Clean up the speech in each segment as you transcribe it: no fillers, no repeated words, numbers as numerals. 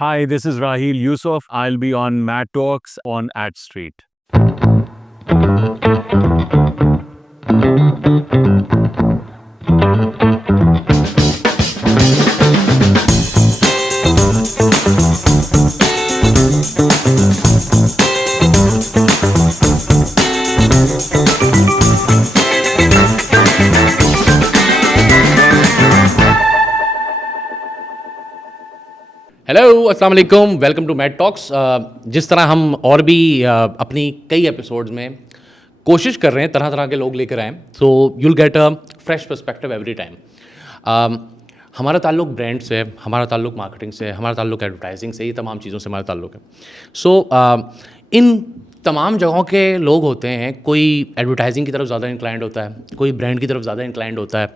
Hi, this is Rahil Yusuf. I'll be on Mad Talks on Ad Street. Hello अस्सलाम वालेकुम welcome to mat talks. जिस तरह हम और भी अपनी कई एपिसोड्स में कोशिश कर रहे हैं तरह तरह के लोग लेकर आएँ, so you'll get a fresh perspective every time. हमारा ताल्लुक ब्रांड से है, हमारा ताल्लुक मार्केटिंग से है, हमारा ताल्लुक एडवर्टाइजिंग से, ये तमाम चीज़ों से हमारा ताल्लुक है। सो इन तमाम जगहों के लोग होते हैं, कोई एडवर्टाइजिंग की तरफ ज़्यादा इंक्लाइंड होता है, कोई ब्रांड की तरफ ज़्यादा इंक्लाइंड होता है,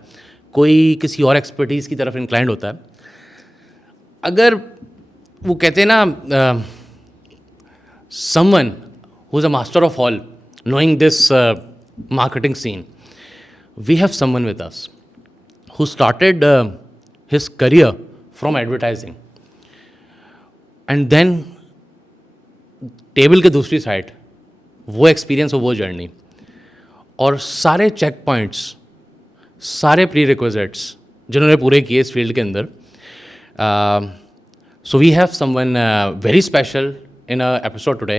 कोई किसी और एक्सपर्टीज़ की तरफ इंक्लाइंड होता है। अगर वो कहते हैं ना, someone who is a master of all knowing this marketing scene, we have someone with us who started his career from advertising and then table के दूसरी साइड वो एक्सपीरियंस और वो जर्नी और सारे चेक पॉइंट्स, सारे प्री रिक्विजिट्स जिन्होंने पूरे किए इस फील्ड के अंदर। So we have someone very special in our episode today.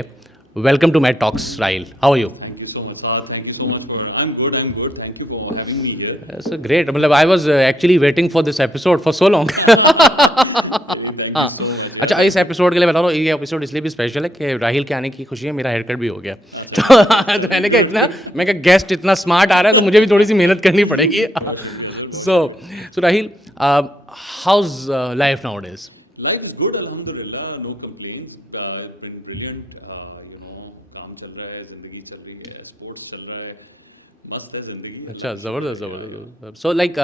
Welcome to Mad Talks, Rahil. How are you? Thank you so much, sir. Thank you so much for. I'm good. I'm good. Thank you for having me here. So great. मतलब I was actually waiting for this episode for so long. Thank you so much. अच्छा, इस episode के लिए बता दो, ये episode इसलिए भी स्पेशल है कि राहिल के आने की खुशी है, मेरा हेयर कट भी हो गया। तो मैंने कहा मैं कहा गेस्ट इतना स्मार्ट आ रहा है तो मुझे भी थोड़ी सी मेहनत करनी पड़ेगी। So Rahil, how's life nowadays? Life is good, alhamdulillah. No complaints. It's been brilliant. काम चल रहा है, जिंदगी चल रही है, स्पोर्ट्स चल रहा है, मस्त है जिंदगी. अच्छा, ज़बरदस्त। So like,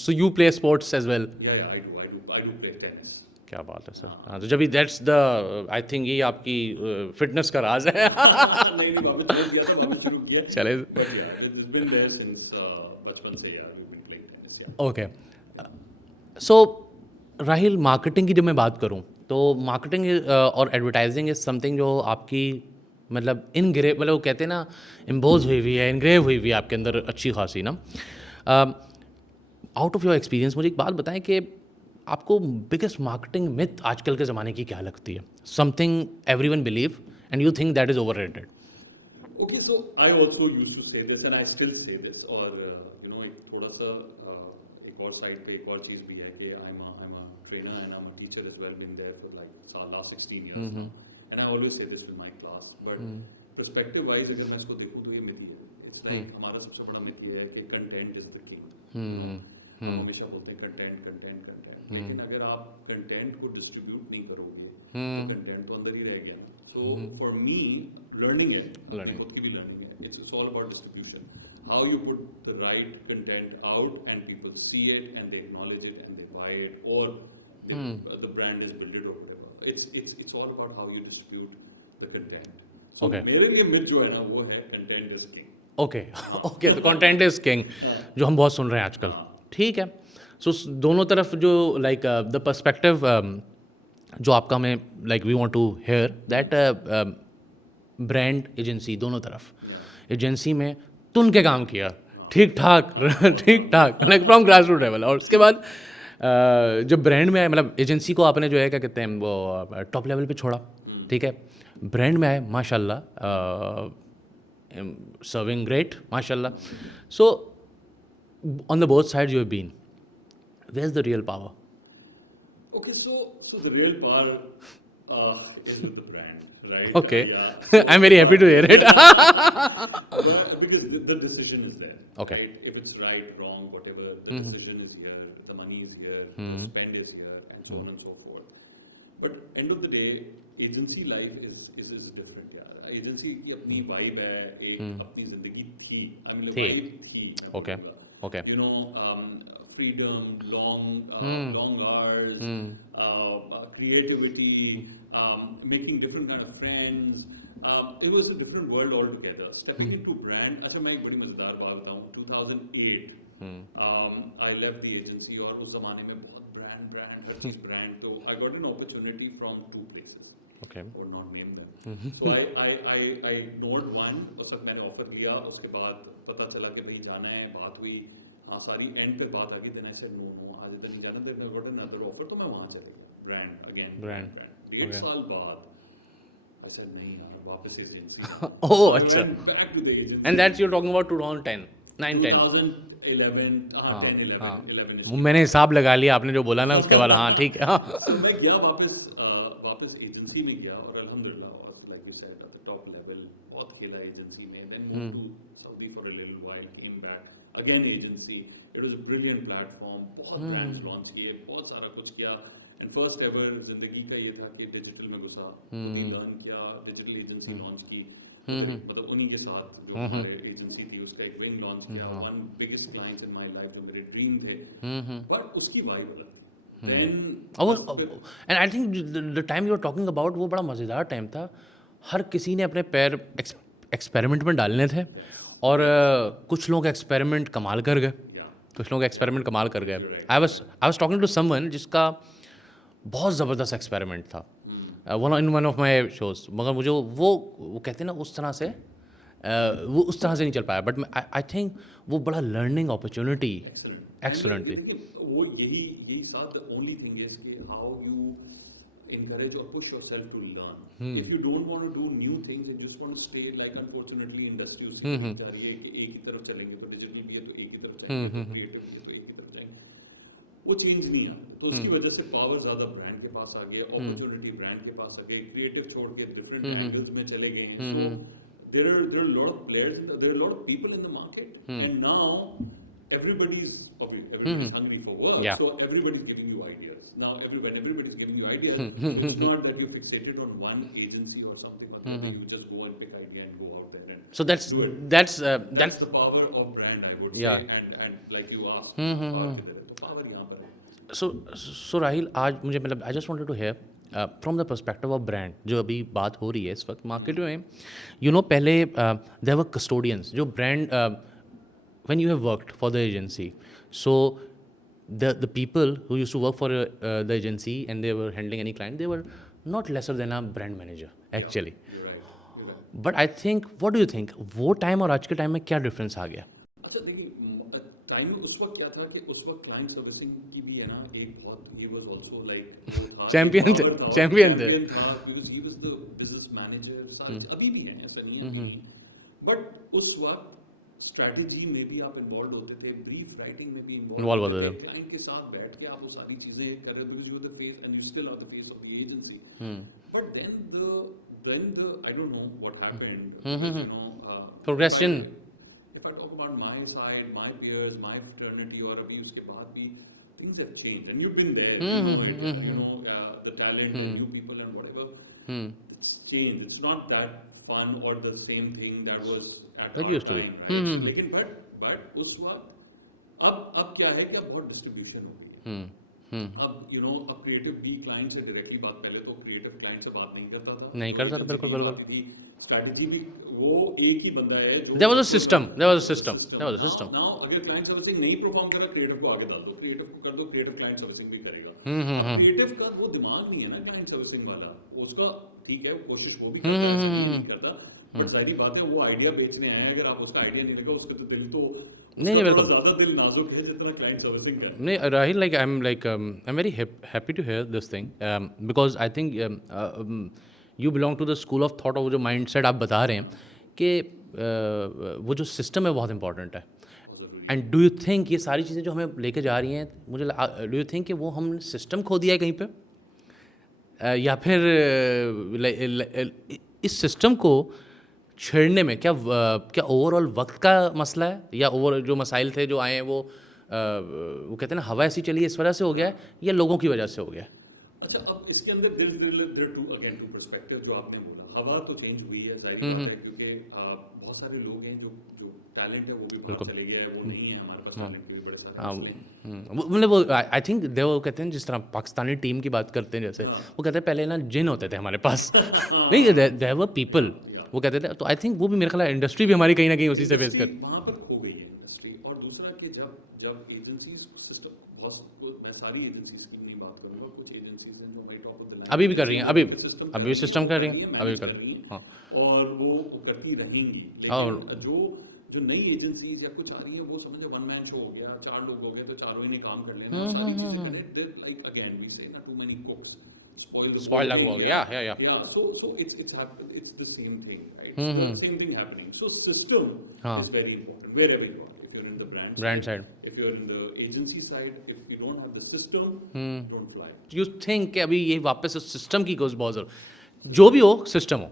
so you play sports as well? Yeah, I do play tennis. क्या बात है सर। हाँ, तो जब दैट्स द आई थिंक ये आपकी फिटनेस का राज है। नहीं, बाबा छोड़ दिया था, बाबा शुरू किया. चले। But yeah, it's been there since बचपन से. Yeah, we've been playing tennis. Yeah. Okay, so Rahil, marketing की जब मैं बात करूं तो मार्केटिंग और एडवर्टाइजिंग इज समथिंग जो आपकी मतलब मतलब वो कहते हैं ना, इम्पोज हुई है, इनग्रेव हुई है आपके अंदर अच्छी खासी ना। आउट ऑफ योर एक्सपीरियंस मुझे एक बात बताएं कि आपको बिगेस्ट मार्केटिंग मिथ आजकल के ज़माने की क्या लगती है? Something everyone believe and you think that is overrated. Okay, so I also used to say this and I still say this. और एक थोड़ा सा एक और साइड पे एक और चीज़ भी है कि I'm a trainer and I'm a teacher as well, been there for like last 16 years now. And I always say this to my class, but perspective wise अगर मैं इसको देखूँ तो ये myth ही है. It's like हमारा सबसे बड़ा myth ये है कि content is the king. हम हमेशा बोलते हैं content. लेकिन अगर आप कंटेंट को डिस्ट्रीब्यूट नहीं करोगे तो कंटेंट तो अंदर ही रह गया. So for me, learning खुद की भी learning है. It's all about distribution. How you put the right content out and people see it and they acknowledge it and they buy it, or the brand is built it or whatever. It's all about how you distribute the content. So Okay. मेरे लिए myth जो है ना वो है content is king. Okay, तो content is king जो हम बहुत सुन रहे हैं आजकल। ठीक है, सो दोनों तरफ जो लाइक द पर्सपेक्टिव जो आपका हमें like we want to hear that brand agency दोनों तरफ एजेंसी में तुन के काम किया ठीक ठाक like from grass root level, और उसके बाद जब ब्रांड में आए, मतलब एजेंसी को आपने जो है क्या कहते हैं वो टॉप लेवल पे छोड़ा, ठीक है, ब्रांड में आए माशाल्लाह, serving great, mashallah. So on the both sides you have been, where's the real power? Okay, so the real power is with the brand, right? Okay. Yeah. I'm very happy to hear it. Because the decision is there. Okay. Right? If it's right, wrong, whatever, the decision is here, the money is here, the spend is here, and so on and so forth. But end of the day, agency life is different. Yeah. Agency की अपनी vibe है, एक अपनी जिंदगी थी, vibe थी. Okay. Freedom, long hours, creativity, making different kind of friends. It was a different world altogether. Stepping into brand. अच्छा, मैं एक बड़ी मजेदार बात बताऊँ. 2008, I left the agency और उस जमाने में बहुत brand. So I got an opportunity from two places. Okay. Or not name them. So I ignored one. उस वक्त मैंने ऑफर लिया, उसके बाद पता चला कि भाई जाना है, बात हुई, हाँ सारी एंड पे बात आ गई, then I said no आज इधर नहीं जाना, then I got another offer, तो मैं वहाँ चले गया. Brand again. Brand. 1.5 साल बाद I said नहीं यार, वापस एजेंसी. Oh, अच्छा. Back to the agency. And that's you're talking about 2010, 9, 10. 2011, हाँ 10, 11 वो मैंने हिसाब लगा लिया आपने जो बोला ना उसके बाद. हाँ ठीक है. हाँ. So मैं गया वापस एजेंसी में गया और अल्हम्दुलिल्लाह, like we said, at the top level बहुत खेला एजेंसी में, then moved to Saudi for a little while, came back again agency. It was a brilliant platform, बहुत brands launch किए, बहुत सारा कुछ किया, and first ever जिंदगी का ये था कि डिजिटल में घुसा, लर्न किया, डिजिटल एजेंसी लॉन्च की, मतलब उन्हीं के साथ जो हमारे एजेंसी थी उसका एक विंग लॉन्च किया, one biggest clients in my life जो मेरे ड्रीम थे, पर उसकी वाइब अलग. And I think the time you are talking about वो बड़ा मज़ेदार टाइम था. हर किसी ने अपने पैर एक्सपेरिमेंट में डालने थे और कुछ लोग एक्सपेरिमेंट कमाल कर गए, कुछ लोग एक्सपेरिमेंट कमाल कर गए. I was talking to someone जिसका बहुत ज़बरदस्त एक्सपेरिमेंट था वन ऑफ माई शोज, मगर मुझे वो कहते हैं ना उस तरह से वो उस तरह से नहीं चल पाया. बट आई थिंक वो बड़ा लर्निंग अपॉर्चुनिटी एक्सलेंट थी. वो यही साथ the only thing is कि how you encourage or push yourself to learn. If you don't want to do new things and just want to stay, like unfortunately industry उसकी जा रही है कि एक ही तरफ चलेंगे, तो डिजिटल भी है तो एक ही तरफ चलेंगे, क्रिएटिव भी है तो एक ही तरफ जाएंगे, वो चेंज नहीं आता. तो उसकी वजह से पावर ज़्यादा ब्रांड के पास आ गया, अपॉर्चुनिटी ब्रांड के पास आ गई, क्रिएटिव छोड़ के डिफरेंट एंगल्स में चले गए हैं. So there are a lot of players, there are a lot of people in the market, and now everybody's hungry for work. Yeah. So everybody's giving you ideas. Now everybody's giving you ideas. It's not that you're fixated on one agency or something like that. You just go and pick idea and go out there and So that's do it. that's That's the power of brand, I would Yeah. say. And like you asked, the power यहाँ पर है. So Rahil, आज मुझे मतलब I just wanted to hear from the perspective of brand जो अभी बात हो रही है इस वक्त मार्केट में. यू नो पहले देयर वर कस्टोडियंस जो brand when you have worked for the agency, so the people who used to work for the agency and they were handling any client, they were not lesser than a brand manager actually. You're right. But I think, what do you think, वो time और आज के time में क्या difference आ गया? अच्छा देखिए, time में उस वक्त क्या था कि उस वक्त क्लाइंट सर्विसिंग की भी है ना एक बहुत, ये वाज आल्सो लाइक चैंपियन थे because he was the business manager. अभी भी है, ऐसा नहीं है. बट उस वक्त स्ट्रेटजी में भी आप इन्वॉल्व होते थे, ब्रीफ राइटिंग में भी इन्वॉल्व होते थे, क्लाइंट के साथ बैठ के आप वो सारी चीजें कर रहे थे, you the face and you still are the face of the agency. But then the I don't know what happened, you know, Progression. If I talk about my side, my peers, my fraternity, और अभी उसके बाद भी things have changed and you've been there, you know it, you know, the talent, the new people and whatever, it's changed. It's not that fun or the same thing that was at That our used to be. time, right? लेकिन but उस वक्त अब क्या है कि अब बहुत distribution हो गई. अब यू नो अब क्रिएटिव भी क्लाइंट से डायरेक्टली बात, पहले तो क्रिएटिव क्लाइंट से बात नहीं करता था, नहीं करता था, बिल्कुल. स्ट्रैटेजी भी वो एक ही बंदा है जो There was a system. Now अगर क्लाइंट सर्विसिंग नहीं परफॉर्म करा, क्रिएटिव को आगे डाल दो, क्रिएटिव को कर दो, क्रिएटिव क्लाइंट सर्विसिंग भी करेगा. क्रिएटिव का वो दिमाग नहीं है ना क्लाइंट सर्विसिंग वाला, उसका ठीक है कोशिश वो भी करता, बट जाहिर बात है वो आइडिया बेचने आया है, अगर आप उसका आइडिया नहीं लगा, उसके तो दिल तो नहीं बिल्कुल ज़्यादा दिल नाजुक है जितना क्लाइंट सर्विसिंग का. नहीं Rahil, I'm very happy to hear this thing because I think you belong to the school of thought, और वो जो माइंडसेट आप बता रहे हैं कि वो जो सिस्टम है बहुत इंपॉर्टेंट है. एंड डू यू थिंक ये सारी चीज़ें जो हमें लेके जा रही हैं, मुझे डू यू थिंक कि वो हमने सिस्टम खो दिया है कहीं पे, या फिर इस सिस्टम को छेड़ने में क्या ओवरऑल वक्त का मसला है, या ओवर जो मसाइल थे जो आए हैं वो कहते हैं ना हवा ऐसी चली है इस वजह से हो गया है, या लोगों की वजह से हो गया है? अच्छा, अब इसके अंदर देयर टू पर्सपेक्टिव जो आपने बोला, हवा तो चेंज हुई है, जाहिर बात है, क्योंकि बहुत सारे लोग हैं जो टैलेंट है वो भी बाहर चले गए हैं, वो नहीं है हमारे पास टैलेंट भी बड़े सारे. मतलब वो आई थिंक वो कहते हैं जिस तरह पाकिस्तानी टीम की बात करते हैं, जैसे वो कहते हैं पहले ना जिन होते थे हमारे पास नहीं, देयर वर पीपल, वो कहते थे. तो आई थिंक वो भी मेरे ख्याल इंडस्ट्री भी हमारी कहीं ना कहीं उसी से फेस कर वहाँ पर खो गई है इंडस्ट्री. और दूसरा कि जब एजेंसीज सिस्टम बहुत, मैं सारी एजेंसीज की नहीं अभी भी कर रही हैं, अभी सिस्टम अभी भी सिस्टम कर रही हैं, अभी भी कर कर रही रही हैं, हैं हाँ। और वो करती रहेंगी। और लेकिन जो जो नई एजेंसीज या कुछ आ रही है वो समझो वन मैन शो हो गया, 4 लोग हो गए तो चारों ही ने काम कर लेना, सारी चीजें करें, लाइक अगेन वी से ना, too many cooks Spoil the whole, yeah. yeah. So it's the same thing, right? The same thing happening. So system is very important wherever you are. If you're in the Brand side. if you're in the agency side, if you don't have the system, don't fly. You think कि अभी ये वापस उस system की कोई बहुत ज़रूरत, जो भी हो सिस्टम हो।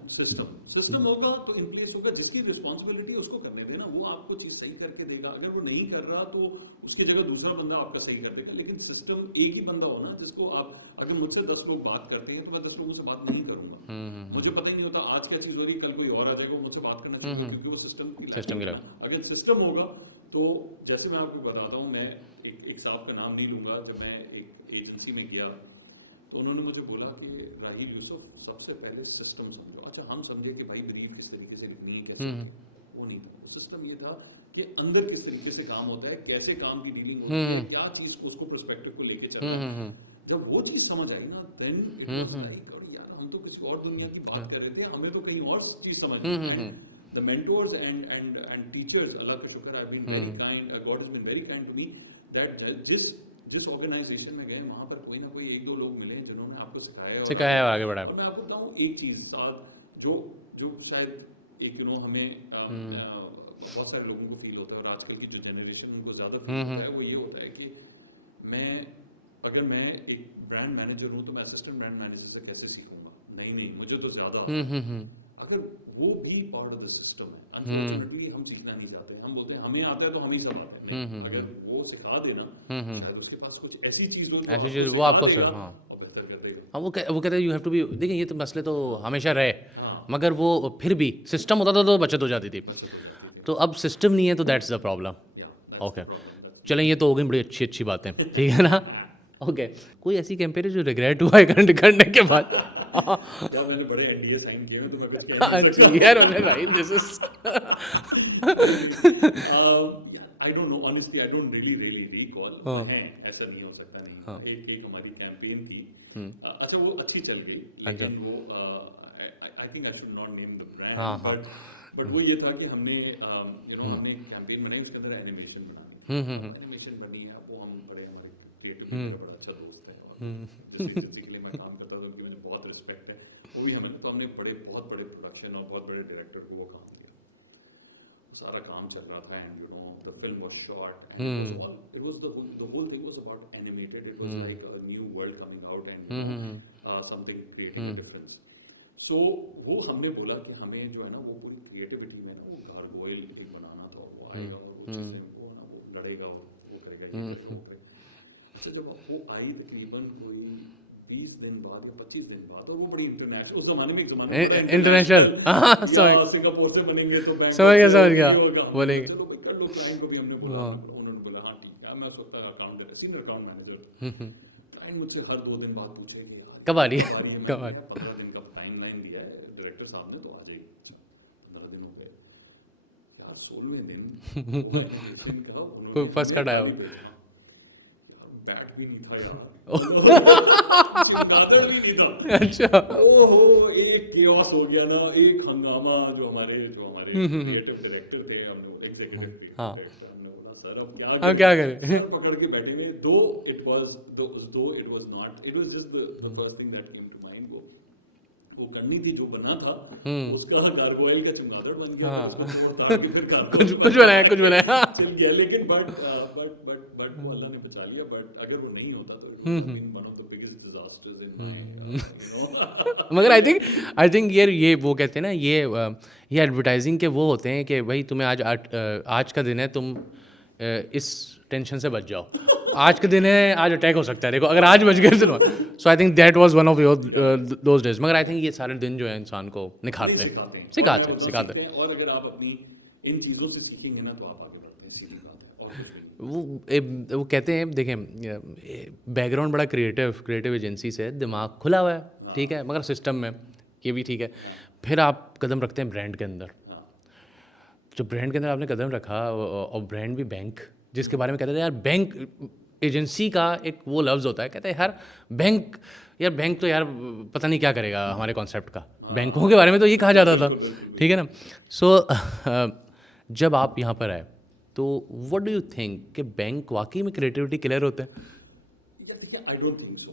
सिस्टम होगा तो इन प्लेस होगा, जिसकी रिस्पॉन्सिबिलिटी उसको करने देना, वो आपको चीज सही करके देगा। अगर वो नहीं कर रहा तो उसकी जगह दूसरा बंदा आपका सही कर देगा। लेकिन सिस्टम एक ही बंदा हो ना, जिसको आप, अगर मुझसे 10 लोग बात करते हैं तो मैं 10 लोगों से बात नहीं करूंगा। मुझे पता ही नहीं होता आज क्या चीज हो रही, कल कोई और आ जाएगा, मुझसे बात करना चाहिए, क्योंकि वो सिस्टम की अगर सिस्टम होगा तो, जैसे मैं आपको बताता हूँ, मैं एक साहब का नाम नहीं लूंगा, जब मैं एक एजेंसी में गया तो उन्होंने मुझे बोला कि राहील यूसुफ, सबसे पहले सिस्टम समझो। अच्छा, हम समझे कि भाई ब्रीफ किस तरीके से लिखनी है, कैसे, वो नहीं था। सिस्टम ये था कि अंदर किस तरीके से काम होता है, कैसे काम की डीलिंग होती है, क्या चीज उसको पर्सपेक्टिव को लेके चलना है। जब वो चीज समझ आई ना, देन इट वाज लाइक, और यार हम तो कुछ और दुनिया की बात कर रहे थे, हमें तो कहीं और चीज समझ आई। The mentors and teachers, Allah ka shukr, have been very kind. God has been very kind to me. That जिस ऑर्गेनाइजेशन में गए, वहाँ पर कोई ना कोई एक दो लोग मिले जिन्होंने आपको सिखाया और आगे बढ़ाया। और मैं आपको बताऊँ एक चीज, साथ जो शायद एक हमें बहुत सारे लोगों को फील होता है, और आजकल की जो जनरेशन उनको ज्यादा फील होता है, वो ये होता है कि अगर मैं एक ब्रांड मैनेजर हूँ तो मैं असिस्टेंट ब्रांड मैनेजर से कैसे सीखूंगा? नहीं, मुझे तो ज्यादा अगर वो भी पार्ट ऑफ द सिस्टम है। अनफॉर्चुनेटली हम सीखना नहीं चाहते, हम बोलते हैं हमें आता है तो हम ही सब आते हैं। अगर वो सिखा देना, शायद उसके पास कुछ ऐसी चीज हो, वो आपको सर, हाँ, वो कहते हैं यू हैव टू बी। देखिए, ये तो मसले तो हमेशा रहे, मगर वो फिर भी सिस्टम होता था तो बचत हो जाती थी। तो अब सिस्टम नहीं है तो दैट्स द प्रॉब्लम। ओके, चलें, ये तो हो गई बड़ी अच्छी बातें, ठीक है ना। ओके, कोई ऐसी कैंपेन जो रिग्रेट हुआ है करने के बाद? मैंने बड़े एनडीए साइन किए हैं तो मैं कुछ कह नहीं अच्छा यार, भाई this is I don't know, honestly I don't really recall है, ऐसा नहीं हो सकता नहीं। एक हमारी कैंपेन थी, अच्छा वो अच्छी चल गई, लेकिन वो I think I should not name the brand, but वो ये था कि हमने हमने कैंपेन बनाई, उसके अंदर एनिमेशन बनानी, एनिमेशन बनी है, वो हम बड़े, हमारे क्रिएटिव का बड़ा अच्छा दोस्त है, और जिसके लिए मैं काम करता था उनकी मुझे बहुत रिस्पेक्ट है, वो भी हमें, तो हमने बहुत बड़े प्रोडक्शन और बहुत बड़े डायरेक्टर को वो काम किया, सारा काम चल रहा था, and the film was shot, and it was the whole thing was about animated. It was like a new world coming out, and something creating a difference. So वो हमने बोला कि हमें जो है ना, वो पूरी क्रिएटिविटी में ना, वो गार्गोइल एक बनाना था, वो आएगा और वो चीज़ें वो ना, वो लड़ेगा, वो करेगा। तो जब वो आई तकरीबन कोई 20 दिन बाद या 25 दिन बाद, और वो बड़ी इंटरनेशनल, उस जमाने में एक जमाने इंटरनेशनल, सिंगापुर से बनेंगे तो समझ गया बोलेंगे, क्लाइंट को भी हमने बोला, उन्होंने बोला हाँ ठीक है, मैं उस वक्त account senior account manager. Client मुझसे हर 2 दिन बाद पूछेंगे कब आ रही है, 15 दिन का टाइम लाइन दिया है डायरेक्टर साहब ने, तो आ जाइए। 15 दिन हो गए यार, 16वें दिन कोई फर्स्ट कट आया, बैट भी नहीं था यार, भी नहीं था। अच्छा, ओहो, एक केओस हो गया ना, एक हंगामा। जो हमारे क्रिएटिव डायरेक्टर थे, हमने एग्जीक्यूटिव डायरेक्टर, हमने बोला सर अब क्या करें, पकड़ के बैठेंगे। Though it was not, it was just the first thing that came to mind, वो करनी थी, जो बना था उसका गार्गोइल का चमगादड़ बन गया, कुछ बनाया चल गया। लेकिन बट वो अल्लाह ने बचा लिया। बट अगर वो नहीं होता तो one of the biggest disasters in मगर आई थिंक ये वो कहते हैं ना, ये एडवर्टाइजिंग के वो होते हैं कि भाई तुम्हें आज का दिन है, तुम इस टेंशन से बच जाओ, आज के दिन है, आज अटैक हो सकता है, देखो अगर आज बच गए तो। So I think that was one of those days. मगर आई थिंक ये सारे दिन जो है इंसान को निखारते हैं, सिखाते हैं। और अगर आप अपनी इन चीज़ों से सीखेंगे ना तो आप आगे बढ़ते हैं, सीधी बात है। वो कहते हैं, देखें बैकग्राउंड बड़ा क्रिएटिव एजेंसी से, दिमाग खुला हुआ है, ठीक है, मगर सिस्टम में ये भी ठीक है। फिर आप कदम रखते हैं ब्रांड के अंदर, जो ब्रांड के अंदर आपने कदम रखा, और ब्रांड भी बैंक, जिसके बारे में कहते थे यार बैंक एजेंसी का एक वो लफ्ज़ होता है, कहते हैं यार बैंक, यार बैंक तो यार पता नहीं क्या करेगा हमारे कॉन्सेप्ट का, बैंकों के बारे में तो ये कहा जाता था, ठीक है ना। सो जब आप यहाँ पर आए तो व्हाट डू यू थिंक कि बैंक वाकई में क्रिएटिविटी किलर होते हैं? Yeah, I don't think so.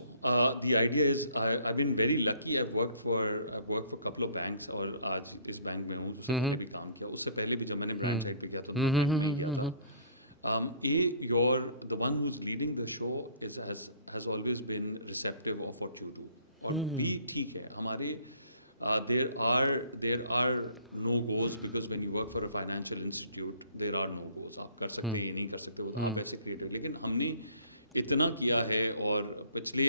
The idea is I've been very lucky. I've worked for a couple of banks और आज इस बैंक में हूँ जिसमें भी काम किया। उससे पहले भी जब मैंने बैंक साइड पे किया था तो किया था। The one who's leading the show has always been receptive of what you do. और भी ठीक है हमारे there are no goals because when you work for a financial institute there are no goals. आप कर सकते हैं ये नहीं कर सकते हो आप ऐसे क्रिएटिव, लेकिन हमने इतना किया है और पिछले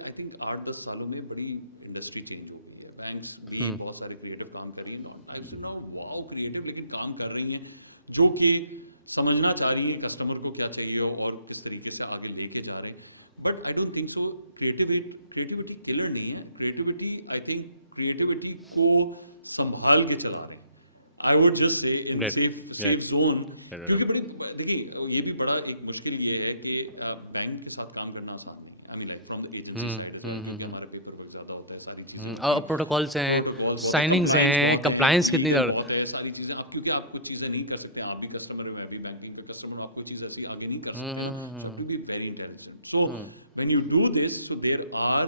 आई थिंक 8-10 सालों में बड़ी इंडस्ट्री चेंज हो गई है। बैंक्स भी बहुत सारे क्रिएटिव काम कर रही हैं, आई सी नाउ वाओ क्रिएटिव, लेकिन काम कर रही हैं जो कि समझना चाह रही हैं कस्टमर को क्या चाहिए और किस तरीके से आगे लेके जा रहे हैं। But I don't think so creativity killer नहीं है। क्रिएटिविटी आई थिंक क्रिएटिविटी को संभाल के चला रहे हैं। I would just say in safe zone, क्योंकि बड़ी देखिए ये भी बड़ा एक मुश्किल ये है कि बैंक के साथ काम करना आसान है। I mean like from the agency side हमारा पेपर वर्क ज्यादा होता है, सारी चीजें और प्रोटोकॉल्स हैं, साइनिंग्स हैं, कंप्लायंस कितनी ज़रूरत है, सारी चीजें अब क्योंकि आप कुछ चीजें नहीं कर सकते, आप भी कस्टमर है मैं भी बैंकिंग पे कस्टमर, आप कोई चीज ऐसी आगे नहीं कर सकते, you be very intelligent. So when you do this so there are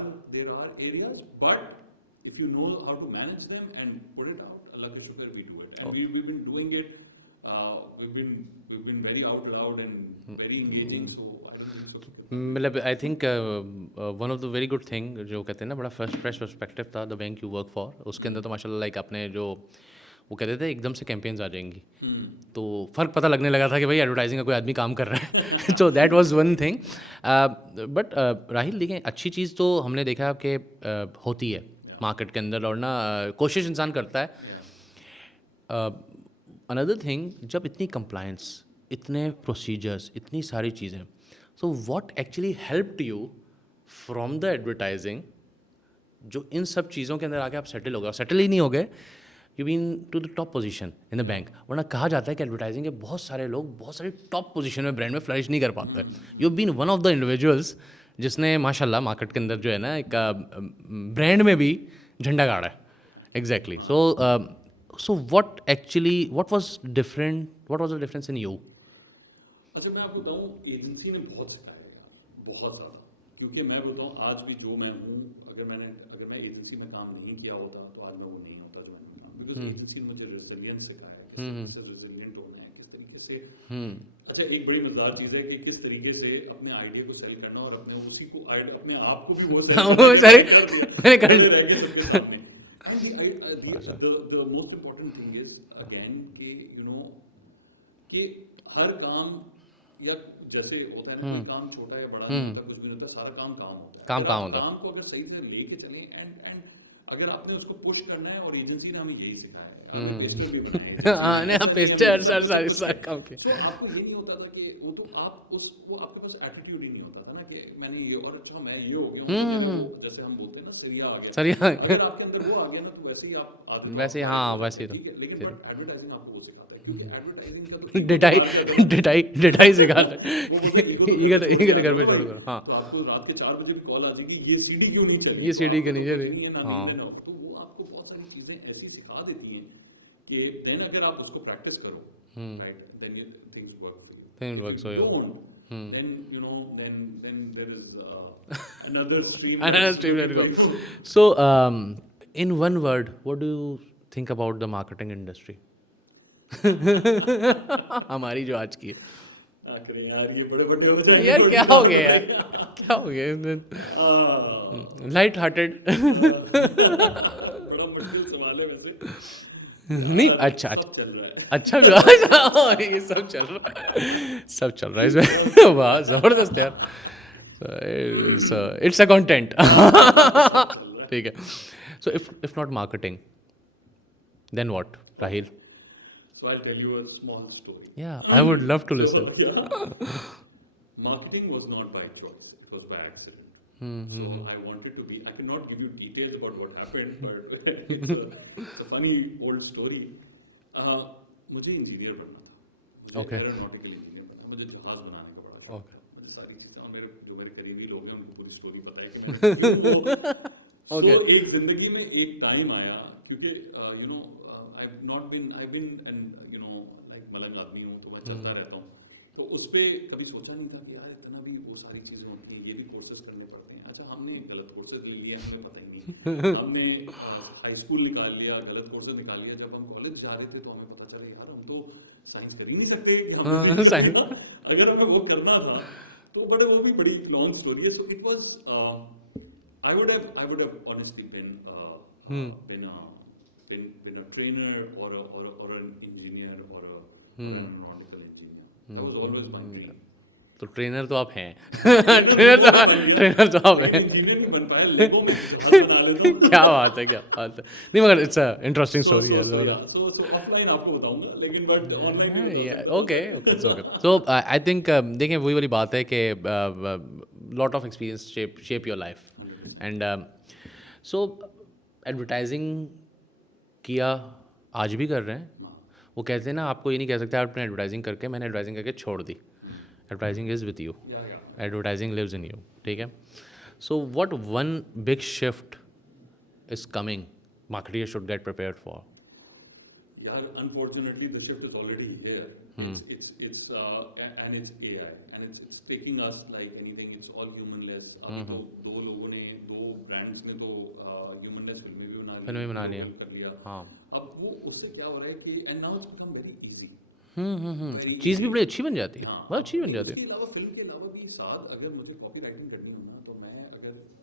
areas, but if you know how to manage them and put it out, Allah ke shukr we do it. And we've been doing it. We've been very out loud and very engaging. So I don't think so. मतलब I think one of the very good thing जो कहते हैं ना, बड़ा fresh perspective था the bank you work for, उसके अंदर तो माशाल्लाह लाइक आपने जो वो कहते थे एकदम से कैंपेन्स आ जाएंगी, तो फ़र्क पता लगने लगा था कि भाई एडवर्टाइजिंग का कोई आदमी काम कर रहा है। तो that was one thing. But Rahil देखें, अच्छी चीज़ तो हमने देखा कि होती है मार्केट के अंदर, और ना कोशिश इंसान करता है। अनदर थिंग, जब इतनी कंप्लायंस, इतने प्रोसीजर्स, इतनी सारी चीज़ें, so what actually helped you from the advertising, जो इन सब चीज़ों के अंदर आके आप सेटल हो गए, सेटल ही नहीं हो गए, you been to the top position in the bank. वरना कहा जाता है कि एडवर्टाइजिंग के बहुत सारे लोग बहुत सारी टॉप पोजीशन में ब्रांड में फ्लरिश नहीं कर पाते। You been one of the individuals जिसने माशाल्लाह मार्केट के अंदर जो है ना एक ब्रांड में भी झंडा गाड़ा है। Exactly. So what was the difference in you? अच्छा मैं आपको बताऊं, एजेंसी ने बहुत सिखाया, बहुत ज़्यादा, क्योंकि मैं बताऊं आज भी जो मैं हूँ, अगर मैं एजेंसी में काम नहीं किया होता तो आज मैं वो नहीं होता जो मैं हूँ, बिकॉज एजेंसी ने मुझे रेजिलियंस सिखाया, कैसे रेजिलियंट होना है, किस तरीके से। अच्छा एक बड़ी मजेदार चीज़ है कि किस तरीके से अपने आइडिया को सेल करना और अपने उसी को अपने आप को भी वो मैंने कर the most important thing is again कि you know कि हर काम या जैसे होता है ना कि काम छोटा या बड़ा नहीं होता, कुछ भी नहीं होता, सारा काम होता है। काम होता है। काम को अगर सही से लेके चलें एंड अगर आपने उसको पुश करना है, और एजेंसी ने हमें यही सिखाया है, हमने पेस्टर भी बनाए हाँ नहीं पेस्टर सारे काम के। तो आपको ये नहीं होता था कि वो तो आप वो आपके पास एटीट्यूड ही नहीं होता था ना कि मैंने ये, और अच्छा मैं ये हो गया हूँ, जैसे हम बोलते हैं ना सरिया आ गया, अगर आपके अंदर वो आ गया ना तो वैसे ही आप आते, वैसे हाँ वैसे ही, ठीक है। लेकिन एडवर्टाइजिंग आपको वो सिखाता है, क्योंकि एडवर्टाइजिंग का तो डिटाई सिखाता है, ये तो घर पे छोड़ दो। हाँ तो आपको रात के 4 बजे भी कॉल आ जाएगी, ये सीडी क्यों नहीं चली, ये सीडी क्यों नहीं चली, हाँ, तो वो आपको बहुत सारी चीजें ऐसी सिखा देती हैं कि देन अगर आप उसको प्रैक्टिस करो, right, then things work for you. Then you know, then there is another stream. Let go. So, in one word, what do you think about the marketing industry? हमारी जो आज की है। करें यार, ये बड़े हो जाएंगे यार, क्या हो गया यार, क्या हो गया? Light hearted. बड़ा मुश्किल सवाल है वैसे। नहीं अच्छा चल रहा है। अच्छा ये सब चल रहा है इसमें। वाह जबरदस्त यार, इट्स अ कंटेंट। ठीक है। So if not marketing then what, Rahil? So I'll tell you a small story. Yeah, I would love to listen. Marketing was not by choice; it was by accident. So I wanted to be. I cannot give you details about what happened, but it's a funny old story. मुझे engineer बनना था। Okay. Aeronautical engineer बनना, मुझे जहाज बनाने का बड़ा शौक था। मुझे सारी चीज़ें, और मेरे Okay. तो एक जिंदगी में एक टाइम आया क्योंकि you know I been and you know like मलंग आदमी हूँ तो मैं चलता रहता हूँ, तो उस पे कभी सोचा नहीं था कि यार इतना भी वो सारी चीजें होती हैं, ये भी कोर्सेज करने पड़ते हैं। अच्छा हमने गलत कोर्सेज ले लिया, हमें पता ही नहीं। हमने हाई स्कूल निकाल लिया, गलत कोर्सेज निकाल लिया, जब हम कॉलेज जा रहे थे तो हमें पता चला यार हम तो साइंस कर ही नहीं सकते, हम science. अगर हमें वो करना था तो बड़े वो भी बड़ी लॉन्ग स्टोरी है। So because I would have honestly been a trainer or an engineer or an aeronautical engineer. That was always my dream. तो ट्रेनर तो आप हैं। ट्रेनर तो आप हैं। इंजीनियर नहीं बन पाया, लोगों में हाल बना लेता हूँ। क्या बात है, क्या बात है। नहीं मगर इट्स अ इंटरेस्टिंग स्टोरी है। So offline आपको बताऊंगा, लेकिन but online okay okay so I think देखिए वही वाली बात है कि lot of experience shape your life and so advertising किया, आज भी कर रहे हैं। वो कहते हैं ना, आपको ये नहीं कह सकते आपने एडवर्टाइजिंग करके, मैंने एडवर्टाइजिंग करके छोड़ दी। Advertising is with you, advertising lives in you, ठीक है। So what one big shift is coming marketers should get prepared for? Yeah, unfortunately, the shift is already here. It's and it's AI, and it's taking us like anything. It's all humanless. अब तो दो लोगों ने, दो brands ने तो humanless फिल्में भी बना लिया, कर लिया। हाँ। अब वो उससे क्या हो रहा है कि and now it's become very easy. चीज़ भी बड़ी अच्छी बन जाती है, बहुत अच्छी बन जाती है। इसके अलावा फिल्म के अलावा भी साथ अगर मुझे कॉपी राइटिंग करनी हो ना, तो मैं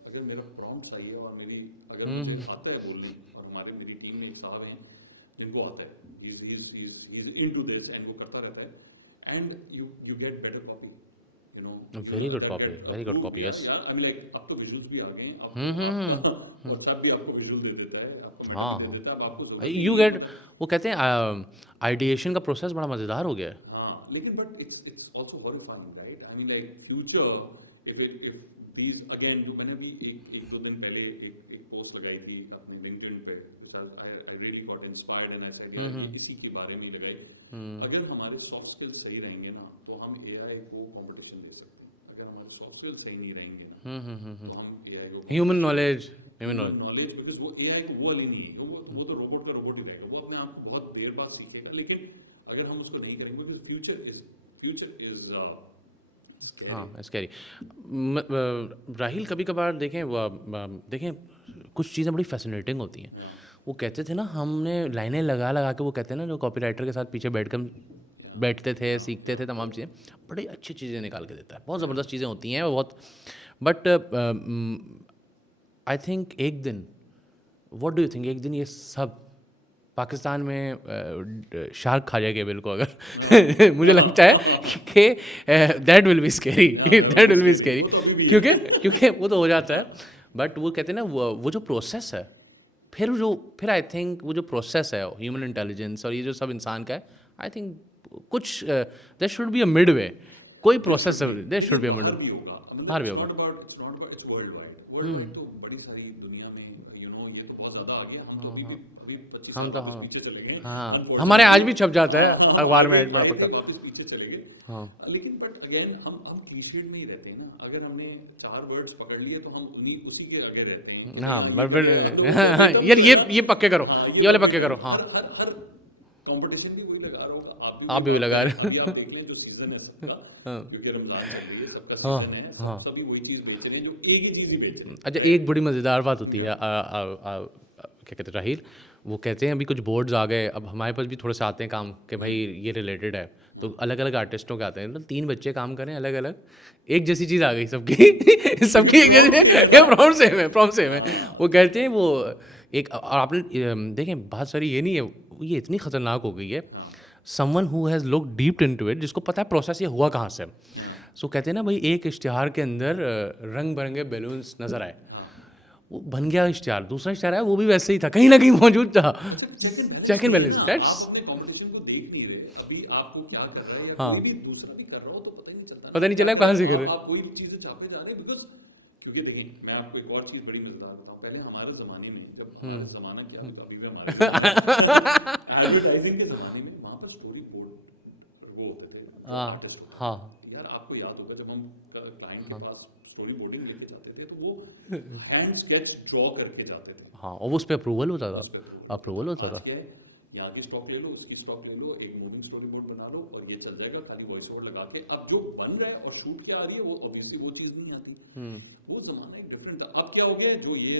अगर मेरा प्रॉम्प्ट सही है और मेरी अगर मुझे आता है बोलनी, और मेरी टीम में एक साहब हैं जिनको आता है, he's into this and वो करता रहता है, and you get better copy, you know. Very good copy, very good copy, yes. Yeah, I mean like अब तो विजुअल्स भी आ गए हैं, अब WhatsApp भी आपको विजुअल दे देता है, आपको मैसेज दे देता है, अब आपको यू गेट, वो कहते हैं आइडिएशन का प्रोसेस बड़ा मज़ेदार हो गया है। हाँ, लेकिन but it's also horrifying, right? I mean like future if these again मैंने भी एक दो दिन पहले एक पोस्ट लगाई थी अपने LinkedIn पे, I really got inspired and I said ये किसी के बारे में लगाई, अगर हमारे सॉफ्ट स्किल्स सही रहेंगे ना तो हम AI को कंपटीशन दे सकते हैं। अगर हमारे सॉफ्ट स्किल्स सही नहीं रहेंगे ना तो हम AI को ह्यूमन नॉलेज बिकॉज वो AI वो वाली नहीं है, वो तो रोबोट का रोबोट ही रहेगा, वो अपने आप को बहुत देर बाद सीखेगा, लेकिन अगर हम उसको नहीं करेंगे तो फ्यूचर इज हाँ स्कैरी। राहिल कभी कभार देखें कुछ चीज़ें बड़ी फैसिनेटिंग होती हैं। वो कहते थे ना, हमने लाइनें लगा के, वो कहते हैं ना जो कॉपीराइटर के साथ पीछे बैठते थे, सीखते थे तमाम चीज़ें, बड़ी अच्छी चीज़ें निकाल के देता है, बहुत ज़बरदस्त चीज़ें होती हैं बहुत। बट आई थिंक एक दिन, व्हाट डू यू थिंक, एक दिन ये सब पाकिस्तान में शार्क खा जाएगा बिल को अगर मुझे लगता है कि that will be scary, that will be scary, क्योंकि वो तो हो जाता है। बट वो कहते हैं ना, वो जो प्रोसेस है, फिर आई थिंक वो जो प्रोसेस है ह्यूमन इंटेलिजेंस और ये जो सब इंसान का है, आई थिंक कुछ there should be a mid way, कोई process there should be a mid way, बाहर भी होगा। हम तो हाँ, हमारे आज भी छप जाता है अखबार में बड़ा पक्का। पीछे चले गए, हाँ, लेकिन बट अगेन हम क्लीशेड में ही रहते हैं ना। अगर हमने 4 वर्ड्स पकड़ लिए तो हम उसी के आगे रहते हैं। हाँ बट फिर यार ये पक्के करो, ये वाले पक्के करो। हाँ, हर कंपटीशन भी वही लगा रहा होगा, आप भी वही लगा रहे हो। अभी आप देख लें जो सीजन है सबका, क्योंकि रमजान चल रही है, सबका सीजन है, सभी वही चीज बेच रहे हैं, जो एक ही चीज ही बेच रहे हैं। अच्छा, एक बड़ी मज़ेदार बात होती है, क्या कहते हैं राहिल, वो कहते हैं अभी कुछ बोर्ड्स आ गए, अब हमारे पास भी थोड़े से आते हैं काम कि भाई ये रिलेटेड है, तो अलग अलग आर्टिस्टों के आते हैं, मतलब 3 बच्चे काम करें अलग अलग, एक जैसी चीज़ आ गई सबकी सबकी एक जैसी, प्रॉब्लम सेम है। वो कहते हैं वो एक, और आपने देखें बात सारी ये नहीं है, ये इतनी ख़तरनाक हो गई है, someone who has look deep into it, जिसको पता है प्रोसेस ये हुआ कहाँ से। सो कहते हैं ना भाई, एक इश्तिहार के अंदर रंग बिरंगे बैलून्स नज़र आए, वो बन गया इश्तिहार, दूसरा इश्तिहार है वो भी वैसे ही था, कहीं ना कहीं मौजूद था, check and balance, that's competition को देख नहीं रहे, अभी आपको क्या कर रहा है या हाँ, कोई भी दूसरा भी कर रहा हो तो पता नहीं चला कहाँ से कर रहे। आप कोई चीजें छापे जा रहे हैं, बिकॉज क्योंकि देखिए मैं आपको एक और चीज बड़ी मजेदार बताऊं, पहले हमारे जमाने में, जब हमारा जमाना क्या, अभी भी हमारे एडवर्टाइजिंग के जमाने में वहां पर स्टोरी बोर्ड वो होते थे, आर्टिस्ट। हाँ यार आपको याद होगा जब हम क्लाइंट के पास स्टोरी बोर्डिंग लेके जाते थे, तो वो ब्रांड स्केच ड्रॉ करके जाते थे। हाँ, और वो उस पर अप्रूवल होता था, उस पे अप्रूवल होता आज था। क्या है, यहाँ की स्टॉक ले लो, उसकी स्टॉक ले लो, एक मूविंग स्टोरी बोर्ड बना लो और ये चल जाएगा, खाली वॉइस ओवर लगा के। अब जो बन रहा है और शूट क्या आ रही है वो ऑब्वियसली वो चीज़ नहीं आती। वो जमाना एक डिफरेंट था। अब क्या हो गया है, जो ये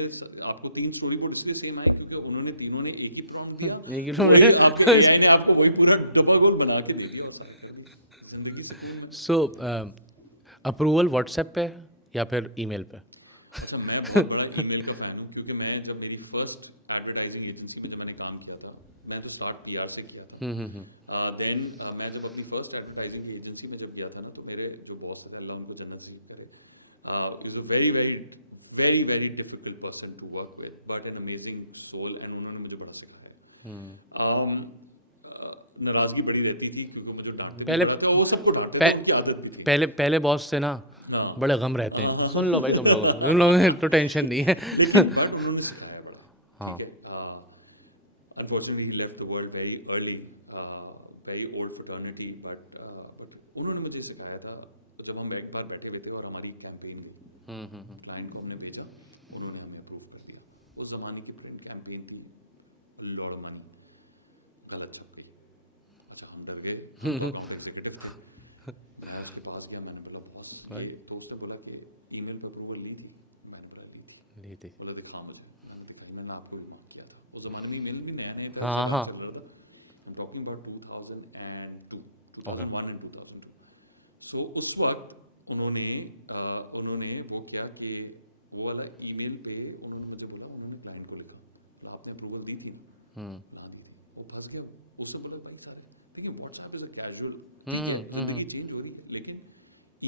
आपको 3 स्टोरी बोर्ड इसलिए सेम आई क्योंकि उन्होंने तीनों ने एक ही प्रॉम्प्ट दिया, एक ही तो prompt आपके AI ने आपको वही पूरा डबल गोल बना के दे दिया और जिंदगी से सेम। सो अप्रूवल व्हाट्सएप पे या फिर ईमेल पे? अच्छा, मैं बहुत बड़ा ईमेल का फैन हूँ क्योंकि मैं जब मेरी फर्स्ट एडवर्टाइजिंग एजेंसी में जब मैंने काम किया था, मैं तो स्टार्ट PR से किया था। देन मैं जब अपनी फर्स्ट एडवर्टाइजिंग एजेंसी में जब गया था ना, तो मेरे जो बॉस है, अल्लाह उनको जन्नत नसीब करे, is a very very very very difficult person to work with but an amazing soul, एंड उन्होंने मुझे बड़ा सिखाया। नाराजगी बड़ी रहती थी क्योंकि मुझे डांटते पहले- थे, वो सबको डांटते पह- थे, उनकी आदत थी। पहले बॉस से ना हाँ। बड़े गम रहते हैं। सुन लो भाई, तुम लोग तो टेंशन नहीं है। लेकिन बट उन्होंने सिखाया बड़ा। हाँ। ठीक है। Unfortunately, he left the world very early, very old fraternity, but उन्होंने मुझे सिखाया था। जब हम एक बार बैठे हुए थे और हमारी कैंपेन क्लाइंट को हमने भेजा, उन्होंने हमें अप्रूव कर दिया। उस जमाने की प्रिंट कैंपेन थी, लॉर्ड मनी गलत छप गई। अच्छा, हम डर गए, एग्जीक्यूटिव थे। मैं उसके पास गया, मैंने बोला बॉस, ये तो उसने बोला कि ईमेल पर अप्रूवल ली थी। मैंने बोला ली थी। ली थी। बोला दिखा मुझे। मैंने दिखाई, मैंने आपको रिमार्क किया था। उस जमाने में ईमेल भी नया नया था, हाँ, हाँ। चल रहा था। I'm talking about 2002, Okay. 2001 and 2002. So उस वक्त उन्होंने वो किया कि वो वाला ईमेल पे उन्होंने मुझे बोला, उन्होंने क्लाइंट को लिखा तो आपने अप्रूवल दी थी ना, दी थी। वो फंस गया। उससे बोला भाई साहब, देखिए व्हाट्सएप इज अ कैजुअल, जिंदगी चेंज हो रही है, लेकिन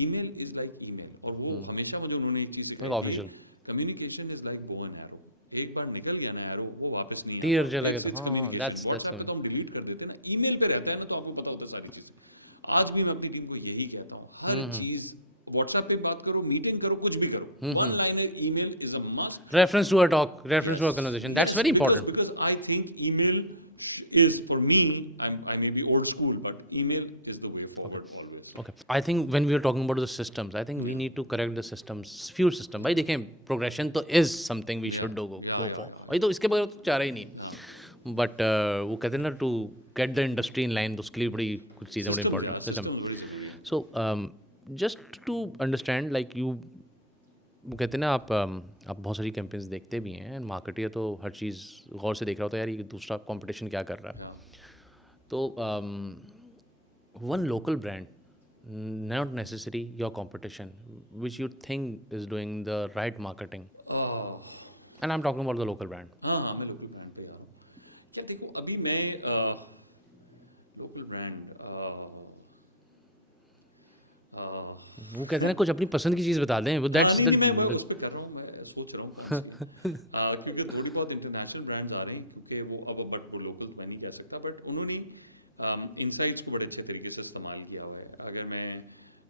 ईमेल इज लाइक ईमेल। और वो हमेशा मुझे उन्होंने एक चीज एक official। Communication is like bow and arrow. एक बार निकल गया ना एरो, वो वापस नहीं तीर आता। चला गया था। It's हाँ, communication. that's WhatsApp पे तो हम डिलीट कर देते हैं ना, ईमेल पे रहता है ना, तो आपको पता होता है सारी चीजें। आज भी मैं अपनी टीम को यही कहता हूँ, हर चीज व्हाट्सएप पे बात करो, मीटिंग करो, कुछ भी करो, one liner email is a must. Reference to a talk, reference to a conversation, that's very important. Because I think email is, for me, I may be old school, but email is the way forward always. Okay, I think when we are talking about the systems, I think we need to correct the systems, few system. भाई देखें, progression तो is something we should go for. वही तो, इसके बगैर तो चाह रहा ही नहीं। बट वो कहते हैं ना, to get the industry in line, तो उसके लिए बड़ी कुछ चीज़ें बड़ी important system. So just to understand, like you कहते हैं ना, आप बहुत सारी कैंपेन्स देखते भी हैं, मार्केटियर तो हर चीज़ गौर से देख रहा होता है, यार ये दूसरा कंपटीशन क्या कर रहा है। तो one local brand, not necessary your competition, which you think is doing the right marketing, and I'm talking about the local brand. हाँ हाँ, मैं लोकल ब्रांड पे आ रहा हूँ। क्या देखो, अभी मैं लोकल ब्रांड, वो कहते हैं ना, कुछ अपनी पसंद की चीज़ बता दें, वो दैट्स नहीं, मैं उस पे कर रहा हूँ, मैं सोच रहा हूँ क्योंकि थोड़ी बहुत इंटरनेशनल ब्रांड्स आ रहे हैं, क्योंकि वो अब बट वो लोकल मैं नहीं कह सकता, बट उन्होंने इनसाइट्स को बड़े अच्छे तरीके से इस्तेमाल किया हुआ है। अगर मैं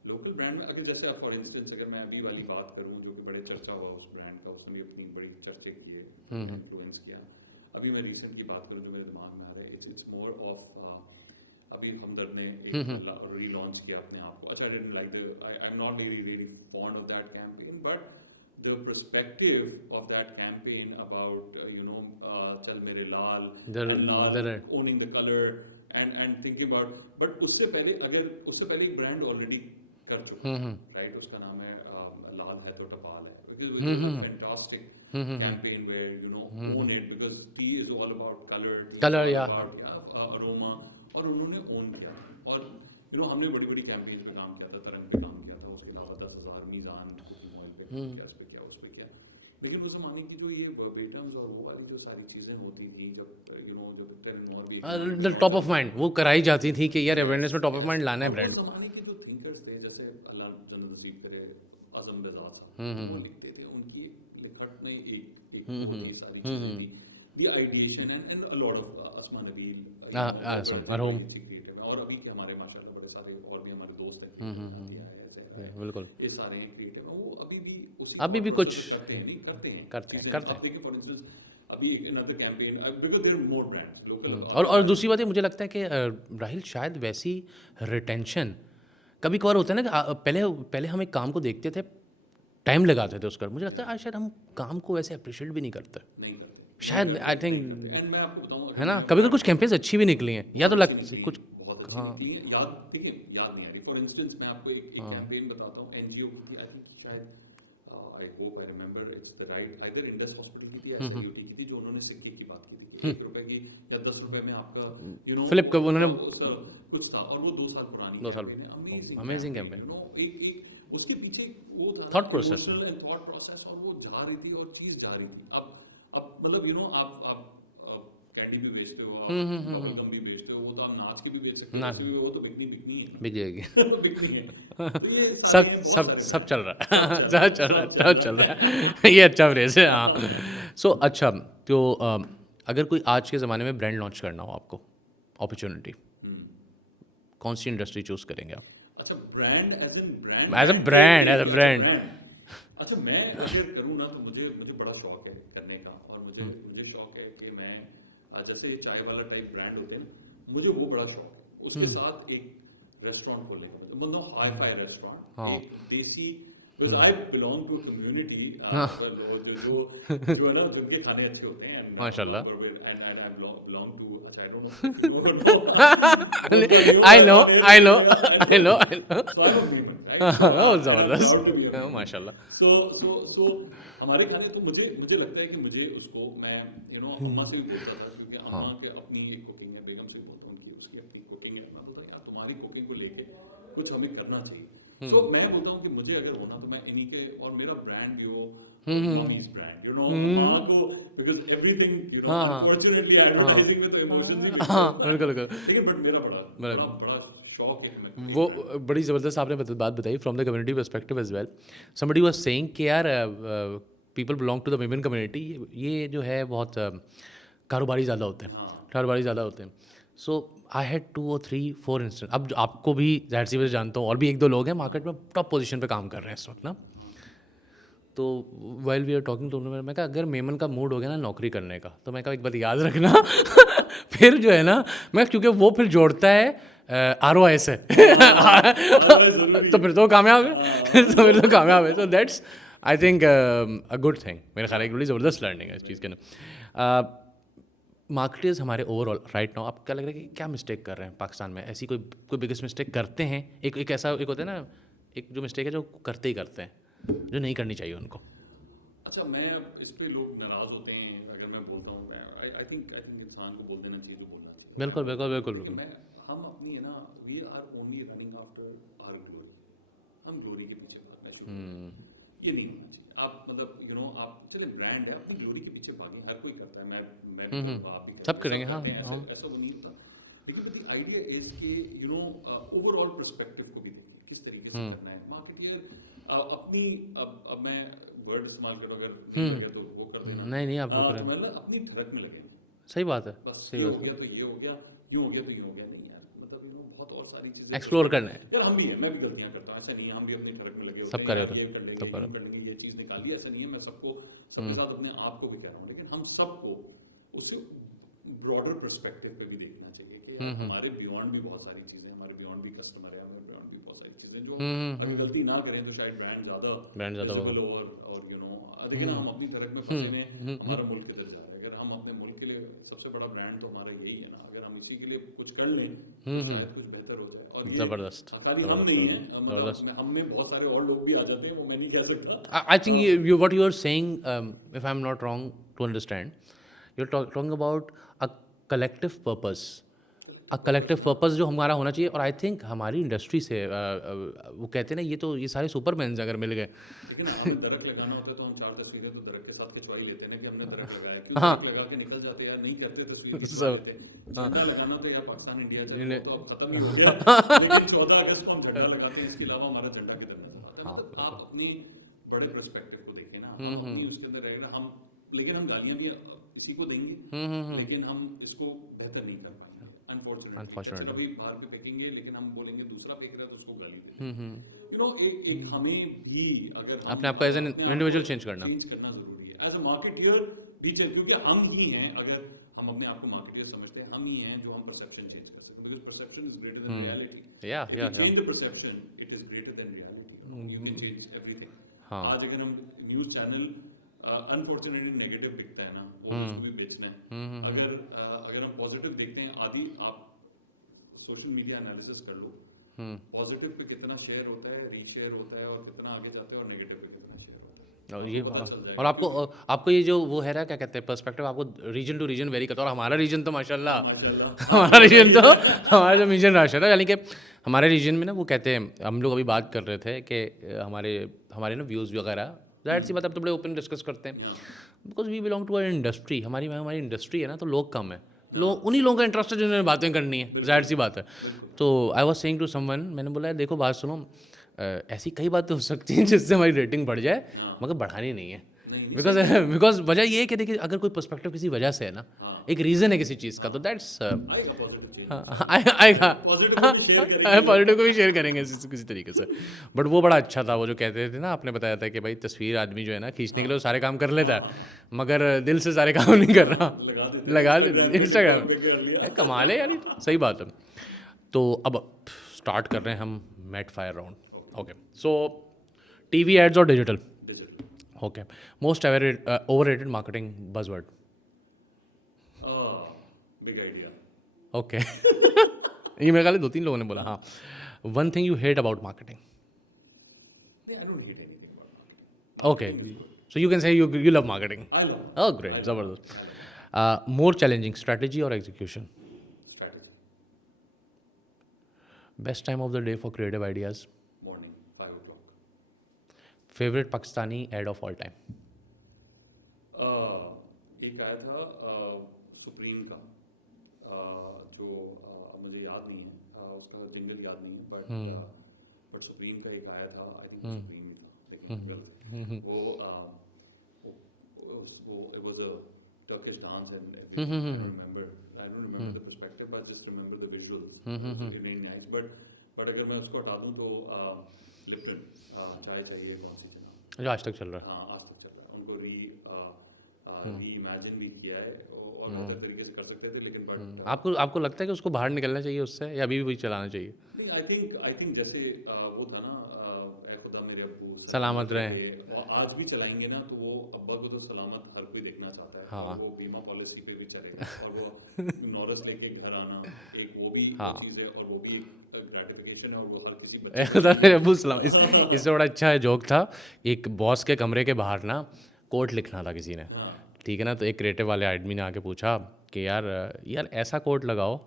लोकल ब्रांड में, अगर जैसे आप फॉर इंस्टेंस अगर मैं अभी वाली बात करूँ, जो कि बड़े चर्चा हुआ उस ब्रांड का, उसने भी अपनी बड़ी चर्चे किए, इन्फ्लुएंस किया। अभी मैं रिसेंट की बात करूँ जो मेरे दिमाग में आ रहा है, इट्स मोर ऑफ अभी हमदर्द ने एक रीलॉन्च किया अपने आप को। अच्छा, I didn't like the, I am not really fond of that campaign, but the perspective of that campaign about चल मेरे लाल, and Lal owning the color and thinking about, but उससे पहले एक brand already कर चुका है, right? उसका नाम है लाल है तो टपाल है, which is a fantastic campaign where own it, because tea is all about color, yeah, about aroma, और उन्होंने own किया। और हमने बड़ी बड़ी campaigns पे काम किया था, तरंग पे काम किया था, उसके अलावा 10,000 मीज़ान कुकिंग ऑयल पे किया, उस पे किया, उस पे किया। लेकिन उस जमाने की जो ये वर्बेटम्स और वो वाली जो सारी चीज़ें होती थी, जब जब टेन और भी टॉप ऑफ माइंड वो कराई जाती थी कि यार अवेयरनेस में टॉप ऑफ माइंड लाना है ब्रांड। उस जमाने के जो थिंकर्स थे, जैसे अल्लाह जन्नत नसीब करे, आज़म बेज़ाद साहब, वो लिखते थे, उनकी लिखत में एक सारी चीज़ें थी, the ideation and a lot of Asma Nabeel, मरहूम, और अभी के हमारे माशाल्लाह बड़े सारे और भी हमारे दोस्त हैं, बिल्कुल, ये सारे क्रिएटिव हैं, वो अभी भी कुछ करते हैं। देखिए फॉर इंस्टेंस अभी एक another campaign, because there are more brands local. और दूसरी बात है, मुझे लगता है कि राहिल शायद वैसी रिटेंशन कभी कभार होता है ना कि पहले हम एक काम को देखते थे टाइम लगाते थे उसका, मुझे लगता है आज शायद हम काम को वैसे अप्रिशिएट भी नहीं करते नहीं करते शायद, आई थिंक, एंड मैं आपको बताऊं है ना, कभी कभी कुछ कैंपेन्स अच्छी भी निकली हैं या तो लग कुछ, बहुत अच्छी हाँ निकली है याद, देखिए याद नहीं आ रही। फॉर इंस्टेंस मैं आपको एक कैंपेन बताता हूँ, एनजीओ की थी, आई थिंक शायद, I hope I remember it's the right, either Indus hospital की थी या एसएलयूटी की थी, जो उन्होंने सिक्के की बात की थी, 1 रुपए की या 10 रुपए में आपका फ्लिप कब उन्होंने कुछ था, और वो 2 साल पुरानी 2 साल अमेजिंग कैंपेन, एक उसके पीछे वो था Thought process. And thought process, और वो जा रही थी और चीज जा रही थी। अब मतलब आप कैंडी भी बेचते हो, आप बबलगम भी बेचते हो, वो तो आप नाच के भी बेच सकते हो, वैसे भी वो तो बिकनी है, बिक जाएगी। बिकनी है। तो ये सब सारे सब बहुत सब सारे चल रहा है सब चल रहा है ये अच्छा फ्रेज है, हाँ। सो अच्छा, तो अगर कोई आज के ज़माने में ब्रांड लॉन्च करना हो आपको, अपॉर्चुनिटी, कौन सी इंडस्ट्री चूज करेंगे आप? अच्छा, brand as an brand, as a brand अच्छा मैं अगर करूँ ना तो मुझे मुझे बड़ा शौक है करने का, और मुझे शौक है कि मैं जैसे चाय वाला टाइप ब्रांड होते हैं, मुझे वो बड़ा शौक है। उसके साथ एक रेस्टोरेंट खोलने का, मतलब हाई फाई रेस्टोरेंट, एक देसी, because I belong to community जो है ना, जिनके खाने अच्छे होते हैं, एंड माशाल्लाह, एंड आई बिलोंग टू, अच्छा I don't know I know I know I know I know, so I'm a Mehman, right? Oh I'm proud to be a ज़बरदस्त, Mehman. माशाल्लाह, So हमारे खाने तो मुझे लगता है कि मुझे उसको मैं अम्मा से भी पूछता था, क्योंकि अम्मा के अपनी एक कुकिंग है, बेगम से बोलता हूँ उनकी उसकी अपनी कुकिंग है, मैं बोलता हूँ यार तुम्हारी कुकिंग को लेके कुछ हमें करना चाहिए। तो मैं बोलता हूँ कि मुझे अगर होना तो मैं इन्हीं के, और मेरा ब्रांड भी हो मम्मीज ब्रांड, माँ को, बिकॉज एवरीथिंग अनफॉर्चुनेटली एडवर्टाइजिंग में तो इमोशंस ही बिल्कुल बिल्कुल, लेकिन बट मेरा बड़ा शौक है कि मैं वो बड़ी ज़बरदस्त आपने बात बताई from the community perspective as well. Somebody was saying कि यार people belong to the women community, ये जो है बहुत कारोबारी ज़्यादा होते हैं, सो आई हैड 2 और 3 4 इंस्टेंट। अब आपको भी ज़ाहिर सी वजह जानता हूँ, और भी 1-2 लोग हैं मार्केट में टॉप पोजीशन पे काम कर रहे हैं इस वक्त ना। तो while we are talking to, मैं कहा अगर मेमन का मूड हो गया ना नौकरी करने का, तो मैं कहा एक बात याद रखना फिर जो है ना, मैं क्योंकि वो फिर जोड़ता है ROI से तो फिर तो कामयाब है तो that's I think a good thing, मेरे ख्याल एक बड़ी ज़बरदस्त लर्निंग है इस चीज़ के ना। मार्केटर्स हमारे ओवरऑल राइट नाउ, आपको क्या लग रहा है कि क्या मिस्टेक कर रहे हैं पाकिस्तान में? ऐसी कोई बिगेस्ट मिस्टेक करते हैं? एक ऐसा एक होता है ना, एक जो मिस्टेक है जो करते ही करते हैं, जो नहीं करनी चाहिए उनको। अच्छा, मैं इस पे लोग नाराज होते हैं अगर मैं बोलता हूँ, आई थिंक इंसान को बोल देना चाहिए जो बोलना चाहिए। बिल्कुल बिल्कुल बिल्कुल मैं हम अपनी है ना, we are only running after our glory, हम ग्लोरी के पीछे भागना शुरू ये नहीं होना चाहिए। आप मतलब आप चले ब्रांड है, अपनी ग्लोरी के पीछे भागें, हर कोई करता है, मैं भी करूँगा, आप भी सब करेंगे, हाँ, ऐसा वो नहीं होता। लेकिन द आइडिया इज कि ओवरऑल पर्सपेक्टिव को भी देखिए, किस तरीके से करना है। मार्केटियर अपनी, अब मैं वर्ड इस्तेमाल करूँ अगर तो वो कर देना, नहीं आप वो करें, मतलब अपनी धड़क में लगेंगे, सही बात है, बस सही ये बात हो गया तो ये हो गया, यूँ हो गया तो यूँ हो गया, नहीं यार, मतलब बहुत और सारी चीजें एक्सप्लोर करना है। यार, हम भी हैं, मैं भी गलतियां करता हूँ, ऐसा नहीं है, हम भी अपनी धड़क में लगे होते सब हैं, करे यार, होते ये हैं, कर लेंगे, सब करे। ये कर लेंगे, ये चीज निकालिए, ऐसा नहीं है। मैं सबके साथ अपने आप को भी कह रहा हूँ, लेकिन हम सबको उससे ब्रॉडर पर्सपेक्टिव पे भी देखना चाहिए कि हमारे बियॉन्ड भी बहुत सारी चीजें, हमारे बियॉन्ड भी कस्टमर है, हमारे बियॉन्ड भी बहुत सारी चीजें जो अगर गलती ना करें तो शायद ब्रांड ज्यादा visible हो, और देखिए ना, हम अपनी तरफ में फंसे हैं, हमारा मुल्क किधर जा रहा है। अगर हम अपने मुल्क के लिए, सबसे बड़ा ब्रांड तो हमारा यही है ना, अगर हम इसी के लिए कुछ कर लें तो शायद कुछ बेहतर हो जाए। और ये ज़बरदस्त, खाली हम नहीं है, मतलब हमने बहुत सारे और लोग भी आ जाते हैं, वो मैं नहीं कह सकता। I think you what you are saying, if I'm not wrong to understand, you're talking about a collective purpose, जो हमारा होना चाहिए। और आई थिंक हमारी इंडस्ट्री से वो कहते हैं ना, ये सारे सुपरमैन अगर मिल गए। लेकिन हमें दरख्त लगाना होता है तो हम 4 तस्वीरें तो दरख्त के साथ खिंचवाई लेते हैं ना, कि हमने दरख्त लगाया, क्यों दरख्त लगा के निकल जाते हैं यार, नहीं करते तस्वीर खिंचवा लेते हैं। झंडा लगाना तो यार पाकिस्तान इंडिया चाहिए तो अब खत्म ही हो गया, लेकिन 14 अगस्त को हम झंडा लगाते हैं, इसके अलावा हमारा झंडा किधर है? मतलब आप अपनी बड़े पर्सपेक्टिव को देखें ना, हम अपनी उसके अंदर रहेगा हम, लेकिन हम गालियां भी इसी को देंगे, लेकिन हम इसको बेहतर नहीं कर पाएंगे अनफॉर्चुनेटली। कभी बाहर पे फेंकेंगे, लेकिन हम बोलेंगे दूसरा फेंक रहा है तो उसको गाली देंगे। एक हमें भी अगर अपने आप को एज एन इंडिविजुअल चेंज करना जरूरी है, एज अ मार्केटियर भी चेंज, क्योंकि हम ही हैं, अगर हम अपने आप को मार्केटियर समझते हैं, हम ही हैं जो हम परसेप्शन चेंज कर सकते हैं, because perception is greater than reality. या change the perception, it is greater than reality, you can change everything. हाँ। आज अगर हम न्यूज चैनल अनफॉर्चुनेटली नेगेटिव दिखता है ना, वो उसको भी बेचना है। अगर हम पॉजिटिव देखते हैं, आदि आप सोशल मीडिया एनालिसिस कर लो, पॉजिटिव पे कितना शेयर होता है, रीशेयर होता है और कितना आगे जाते हैं, और नेगेटिव पे कितना शेयर होता है, और ये पता चल और जाएगा। आपको ये जो वो है ना, क्या कहते हैं, पर्सपेक्टिव आपको रीजन टू रीजन वेरी करता है। और हमारा रीजन तो माशाल्लाह माशाल्लाह। हमारा रीजन तो हमारा जो मिशन राशन है, यानी कि हमारे रीजन में ना वो कहते हैं, हम लोग अभी बात कर रहे थे कि हमारे हमारे ना व्यूज़ वगैरह, जाहिर सी बात अब तो बड़े ओपन डिस्कस करते हैं, because we belong to a industry, हमारी हमारी इंडस्ट्री है ना, तो लोग कम है, लोग उन्हीं लोगों का इंटरेस्ट है जिन्होंने बातें करनी है, जाहिर सी बात है। तो I was saying to someone, मैंने बोला देखो बात सुनो, ऐसी कई बातें हो सकती हैं जिससे हमारी रेटिंग बढ़ जाए, मगर बढ़ानी नहीं है। बिकॉज वजह ये है कि देखिए, अगर कोई पर्सपेक्टिव किसी वजह से है ना, एक रीज़न है किसी चीज़ का, तो दैट्स आएगा पॉजिटिव चेंज, आएगा, पॉजिटिव को भी शेयर करेंगे। पॉजिटिव को भी शेयर करेंगे किसी तरीके से। बट वो बड़ा अच्छा था, वो जो कहते थे ना, आपने बताया था कि भाई तस्वीर आदमी जो है ना, खींचने के लिए वो सारे काम कर लेता है, मगर दिल से सारे काम नहीं कर रहा, लगा दे इंस्टाग्राम पे कर लिया। कमाल है यार, ये तो सही बात है। तो अब स्टार्ट कर रहे हैं हम मैट fire round. Okay, so TV ads और digital? Digital. Okay, most overrated marketing buzzword? Big idea. Okay ये मेरे ख्याल है 2-3 लोगों ने बोला। हाँ, one thing you hate about marketing? I don't hate anything about marketing. Okay, so you can say you love marketing. I love oh great, ज़बरदस्त। More challenging, strategy और execution? Strategy. Best time of the day for creative ideas? Morning 5 o'clock। Favourite Pakistani ad of all time? एक आया था supreme का, जो मुझे याद नहीं है, उसका जिंगल याद नहीं है, बट सुप्रीम का एक आया था, आई थिंक सुप्रीम ही था, लेकिन वो it was a Turkish dance and everything. I don't remember the perspective, but just remember the visuals. It was really nice, but अगर मैं उसको हटा दूँ तो लिप्टन चाय चाहिए कौन सी के नाम, जो आज तक चल रहा है। हाँ आज तक चल रहा है, उनको री इमेजिन भी किया है, और अलग तरीके से कर सकते थे, लेकिन बट आपको लगता है कि उसको बाहर निकलना चाहिए उससे, या अभी भी वही चलाना चाहिए? आई थिंक जैसे वो था ना, ऐ खुदा मेरे अब्बू सलामत रहे। और आज भी चलाएंगे ना, तो वो अब्बा को तो सलामत हर कोई देखना चाहता है। हाँ। और वो बीमा पॉलिसी पे भी चलेगा, और वो नॉरस लेके घर आना, एक वो भी चीज़ है, और वो भी एक ग्रेटिफिकेशन है, और वो हर किसी बच्चे अबू सलाम, इससे बड़ा अच्छा जोक था। एक बॉस के कमरे के बाहर ना कोट लिखना था किसी ने, ठीक है ना, तो एक क्रिएटिव वाले आदमी ने आके पूछा कि यार ऐसा कोट लगाओ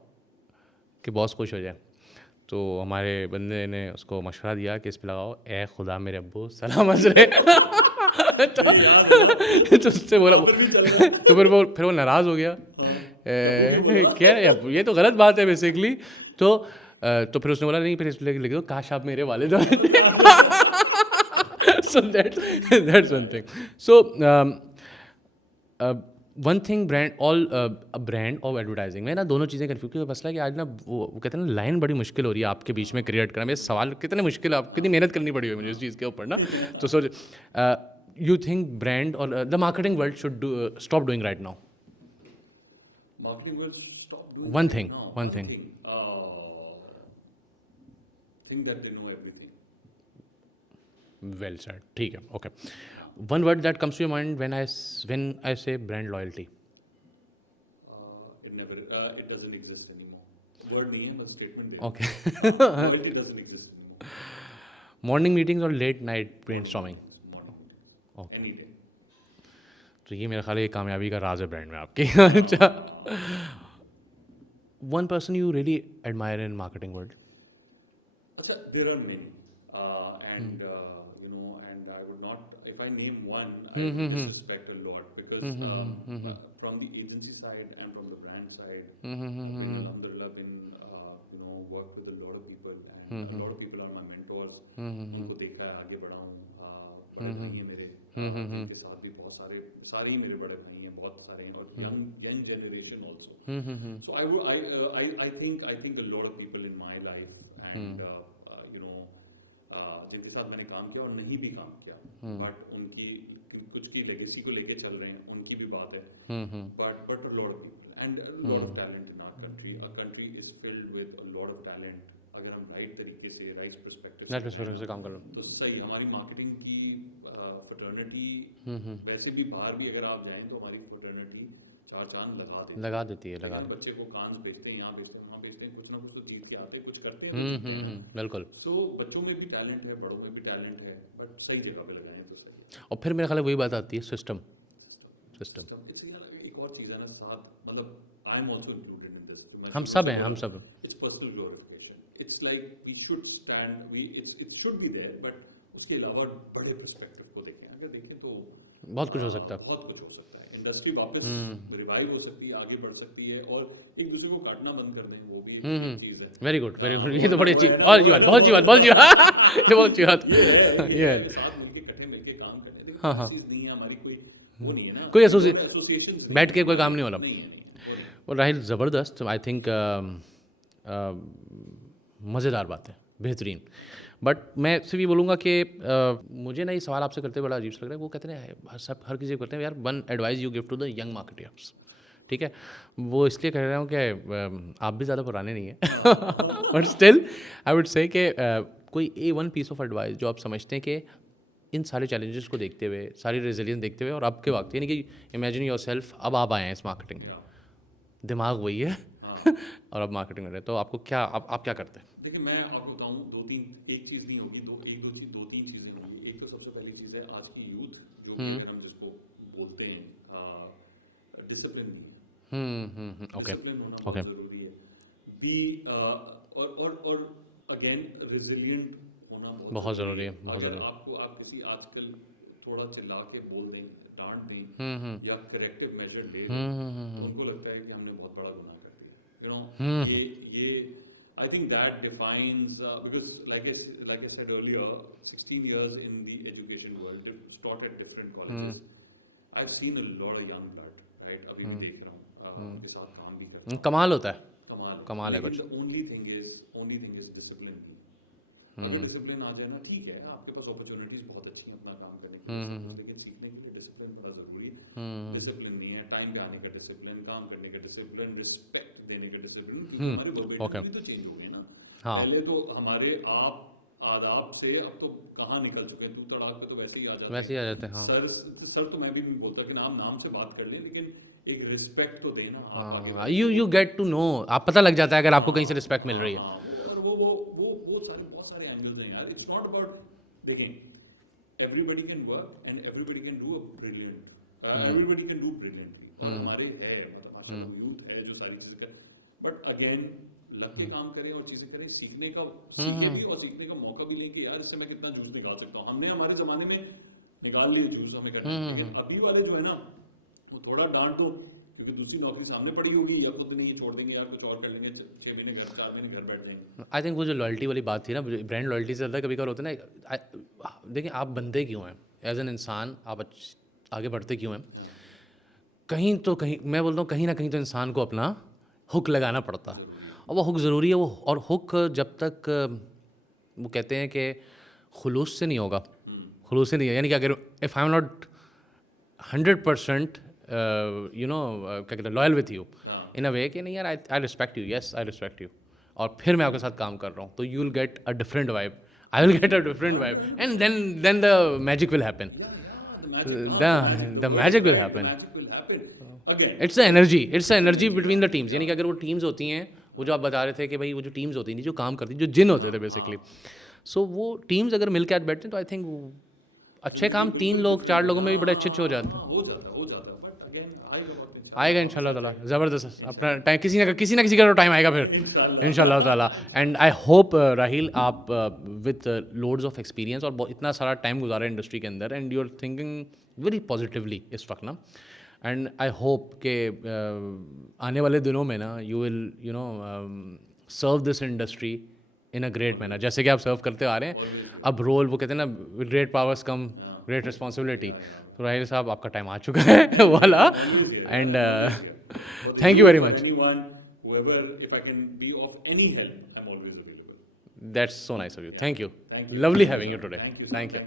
कि बॉस खुश हो जाए। तो हमारे बंदे ने उसको मशवरा दिया कि इस पे लगाओ, ए खुदा मेरे अब्बू सलामत रहे। तो उससे बोला, तो फिर वो नाराज़ हो गया, क्या है ये तो गलत बात है बेसिकली। तो फिर उसने बोला नहीं, फिर इसलिए लिख दो काश आप मेरे वालिद होते। So that's one thing. So one thing, brand और एडवर्टाइजिंग में ना दोनों चीज़ें कन्फ्यूज, क्योंकि मसला है कि आज ना वो कहते हैं ना, लाइन बड़ी मुश्किल हो रही है आपके बीच में क्रिएट करना। मेरे सवाल कितने मुश्किल, आप कितनी मेहनत करनी पड़ी है मुझे इस चीज़ के ऊपर ना। तो सो यू थिंक ब्रांड और the marketing world should stop doing right now? marketing will stop doing One that thing, now. one thing. Think that they know everything. Well said, ठीक है, okay. One word that comes to your mind when I say brand loyalty? It doesn't exist anymore. Word नहीं है, but statement है। ओके। Loyalty doesn't exist anymore. Morning meetings और late night brainstorming? Okay. Any day. तो ये मेरा ख्याल है कामयाबी का राज है ब्रांड में आपकी। अच्छा, one person you really admire in marketing world? There are many, and and I would not, if I name one, I would disrespect a lot, because from the agency side and from the brand side, alhamdulillah, been worked with a lot of people, and a lot of people are my mentors. उनको देखा है, आगे बढ़ा हूँ, बड़े भाई हैं मेरे, उनके साथ भी बहुत सारे ही मेरे बड़े भाई हैं, बहुत सारे हैं, और young generation also. So I think a lot of people in my life, and जिनके साथ मैंने काम किया और नहीं भी काम किया, बट उनकी कुछ की लेगेसी को लेके चल रहे हैं, उनकी भी बात है, but a lot of people and a lot of talent in our country. Our country is filled with a lot of talent. अगर हम राइट तरीके से, राइट पर्सपेक्टिव से काम कर रहे तो सही, हमारी मार्केटिंग की फ्रेटर्निटी वैसे भी बाहर भी अगर आप जाएं तो हमारी फ्रेटर्निटी चार चांद लगा देती है। लगा देती है। बच्चे को कांस भेजते हैं, यहाँ भेजते हैं, वहाँ भेजते हैं, कुछ ना कुछ तो जीत के आते हैं, कुछ करते हैं। बिल्कुल। सो बच्चों में भी टैलेंट है, बड़ों में भी टैलेंट है, बट सही जगह पे लगाएं तो सही। और फिर मेरे ख्याल में वही बात आती है, सिस्टम। एक और चीज़ है ना साथ, मतलब I am also included in this. हम सब हैं। It's personal glorification. It's like we should stand, we it should be there, but उसके अलावा बड़े पर्सपेक्टिव को देखें। अगर देखें तो बहुत कुछ हो सकता है। बहुत कुछ हो सकता है। इंडस्ट्री वापस रिवाइव हो सकती है, आगे बढ़ सकती है, और एक दूसरे को काटना बंद कर दें, वो भी एक चीज़ है। Very good, very good. ये तो बड़ी अच्छी, बहुत अच्छी बात, बहुत अच्छी बात, बहुत अच्छी बात। ये बहुत अच्छी बात। ये है साथ मिलके इकट्ठे मिलके काम करने। देखो हाँ, हाँ। चीज़ नहीं है हमारी, कोई वो नहीं है ना, कोई एसोसिएशन बैठ के कोई काम नहीं हो रहा। नहीं है। और राहिल, ज़बरदस्त, आई थिंक मज़ेदार बात है, बेहतरीन। बट मैं सिर्फ ये बोलूँगा कि मुझे ना ये सवाल आपसे करते बड़ा अजीब सा लग रहा है। वो कहते हैं सब, हर किसी को करते हैं यार, one advice you give to the young marketers, ठीक है। वो इसलिए कह रहा हूँ कि आप भी ज़्यादा पुराने नहीं हैं but still I would say कि कोई वन पीस ऑफ एडवाइस जो आप समझते हैं कि इन सारे चैलेंजेस को देखते हुए, सारी रेजिलियंस देखते हुए, और अब के वक्त, यानी कि इमेजिन योर सेल्फ, अब आप आए हैं इस मार्केटिंग में, दिमाग वही है और अब मार्केटिंग में रहे, तो आपको क्या, आप क्या करते हैं? देखिए मैं आपको बताऊं, एक चीज़ नहीं होगी, दो तीन चीज़ें होंगी। एक तो सबसे पहली चीज़ है आज की यूथ जो कि हम जिसको बोलते हैं डिसिप्लिन नहीं है। ओके, डिसिप्लिन होना बहुत ज़रूरी है। बी और अगेन रिजिलियंट होना बहुत ज़रूरी है, बहुत ज़रूरी। आपको आप किसी आजकल थोड़ा चिल्ला के बोल दें, डांट दें या करेक्टिव मेजर ले तो उनको लगता है कि हमने बहुत बड़ा गुनाह कर दिया। यू नो, ये I think that defines because like I said earlier, 16 years in the education world, it's taught at different colleges. I've seen a lot of young blood, right? अभी भी देख रहा हूँ, उनके साथ काम भी कर रहा हूँ। कमाल होता है, कमाल है कुछ। The only thing is discipline. अगर डिसिप्लिन आ जाए ना, ठीक है, आपके पास अपॉर्चुनिटीज बहुत अच्छी हैं अपना काम करने की, लेकिन सीखने के लिए डिसिप्लिन बड़ा जरूरी है। डिसिप्लिन नहीं है, टाइम पे आने का डिसिप्लिन, काम करने का डिसिप्लिन, रिस्पेक्ट देने का डिसिप्लिन, हमारे वर्बेटिम भी तो चेंज हो गए ना। पहले तो हमारे आप आदाब से अब तो कहाँ निकल चुके हैं, तू तड़ाक पे तो वैसे ही आ जाते हैं। हाँ। सर तो मैं भी नहीं बोलता कि नाम से बात कर लें, लेकिन एक रिस्पेक्ट तो देना। हाँ, यू गेट टू नो, आप पता लग जाता है अगर आपको कहीं से रिस्पेक्ट मिल रही है। बहुत सारे एंगल्स हैं यार। इट्स नॉट अबाउट, देखें, everybody can work and everybody can do everybody can do brilliantly. हमारे है, मतलब माशाल्लाह यूथ है जो सारी चीजें कर, बट अगेन लग के काम करें और चीजें करें, सीखने भी और सीखने का मौका भी लें कि यार इससे मैं कितना जूस निकाल सकता हूँ। हमने हमारे जमाने में निकाल लिए जूस, हमें करना, लेकिन अभी वाले जो है ना, वो थोड़ा डांट दो क्योंकि दूसरी नौकरी सामने पड़ी होगी, या खुद नहीं छोड़ देंगे या कुछ और कर लेंगे, 6 महीने घर, 4 महीने घर बैठ जाएंगे। आई थिंक वो जो लॉयल्टी वाली बात थी ना, ब्रांड लॉयल्टी से ज़्यादा कभी कभार होता है ना। देखिए, आप बनते क्यों हैं एज एन इंसान, आप आगे बढ़ते क्यों हैं? कहीं तो कहीं, मैं बोलता हूँ, कहीं ना कहीं तो इंसान को अपना हुक लगाना पड़ता है, और वो हुक ज़रूरी है। वो और हुक जब तक, वो कहते हैं कि खुलूस से नहीं होगा, खुलूस से नहीं है, यानी कि अगर इफ़ आई एम नॉट 100% क्या कहते हैं, लॉयल विथ यू इन अ वे कि नहीं यार, I respect you, yes I respect you, और फिर मैं आपके साथ काम कर रहा हूँ, तो you will get a different vibe, I will get a different vibe, and then the magic will happen, the magic will happen. It's a energy between the teams, यानी कि अगर वो टीम्स होती हैं, वो जो आप बता रहे थे कि भाई वो जो टीम्स होती थी, जो काम करती, जो जिन होते थे बेसिकली, सो वो टीम्स अगर मिल के आज बैठते हैं तो आई थिंक अच्छे काम 3 लोग 4 लोगों में भी बड़े अच्छे हो जाते हैं। आएगा इंशाल्लाह ताला, ज़बरदस्त अपना टाइम, किसी ना किसी का तो टाइम आएगा फिर इंशाल्लाह ताला। एंड आई होप राहिल, आप विद लोड्स ऑफ एक्सपीरियंस और इतना सारा टाइम गुजारा इंडस्ट्री के अंदर, and you are thinking very positively इस वक्त ना, एंड आई होप के आने वाले दिनों में ना you will serve this industry in a great manner, जैसे कि आप सर्व करते आ रहे हैं। अब रोल, वो कहते हैं ना, with great powers come great responsibility, तो राहिल साहब आपका टाइम आ चुका है वाला, and thank you very much. That's so nice of you. Thank you. Lovely having you today. Thank you.